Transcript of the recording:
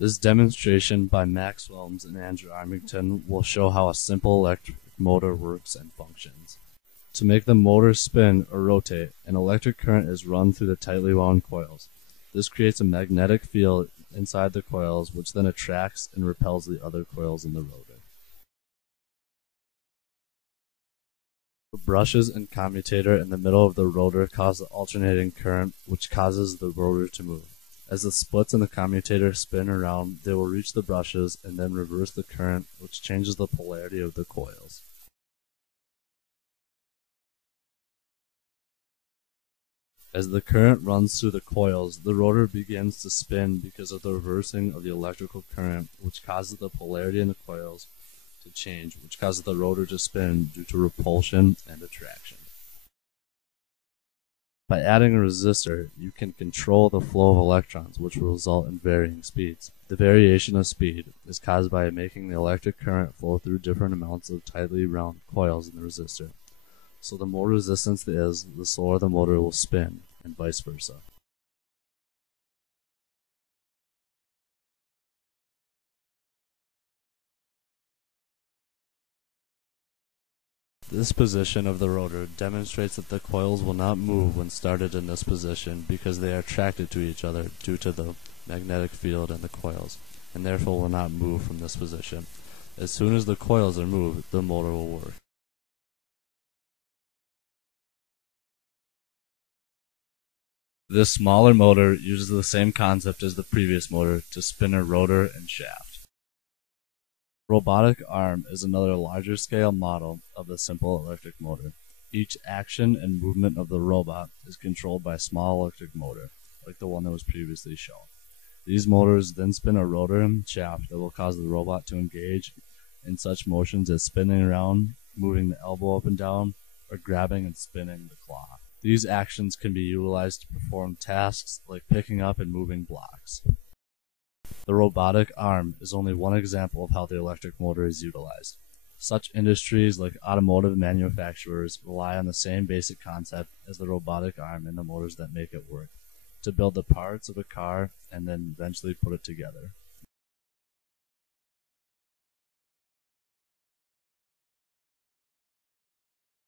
This demonstration by Max Wilms and Andrew Armington will show how a simple electric motor works and functions. To make the motor spin or rotate, an electric current is run through the tightly wound coils. This creates a magnetic field inside the coils, which then attracts and repels the other coils in the rotor. The brushes and commutator in the middle of the rotor cause the alternating current, which causes the rotor to move. As the splits in the commutator spin around, they will reach the brushes and then reverse the current, which changes the polarity of the coils. As the current runs through the coils, the rotor begins to spin because of the reversing of the electrical current, which causes the polarity in the coils to change, which causes the rotor to spin due to repulsion and attraction. By adding a resistor, you can control the flow of electrons, which will result in varying speeds. The variation of speed is caused by making the electric current flow through different amounts of tightly wound coils in the resistor. So the more resistance there is, the slower the motor will spin, and vice versa. This position of the rotor demonstrates that the coils will not move when started in this position because they are attracted to each other due to the magnetic field in the coils, and therefore will not move from this position. As soon as the coils are moved, the motor will work. This smaller motor uses the same concept as the previous motor to spin a rotor and shaft. Robotic arm is another larger scale model of the simple electric motor. Each action and movement of the robot is controlled by a small electric motor, like the one that was previously shown. These motors then spin a rotor and shaft that will cause the robot to engage in such motions as spinning around, moving the elbow up and down, or grabbing and spinning the claw. These actions can be utilized to perform tasks like picking up and moving blocks. The robotic arm is only one example of how the electric motor is utilized. Such industries like automotive manufacturers rely on the same basic concept as the robotic arm and the motors that make it work, to build the parts of a car and then eventually put it together.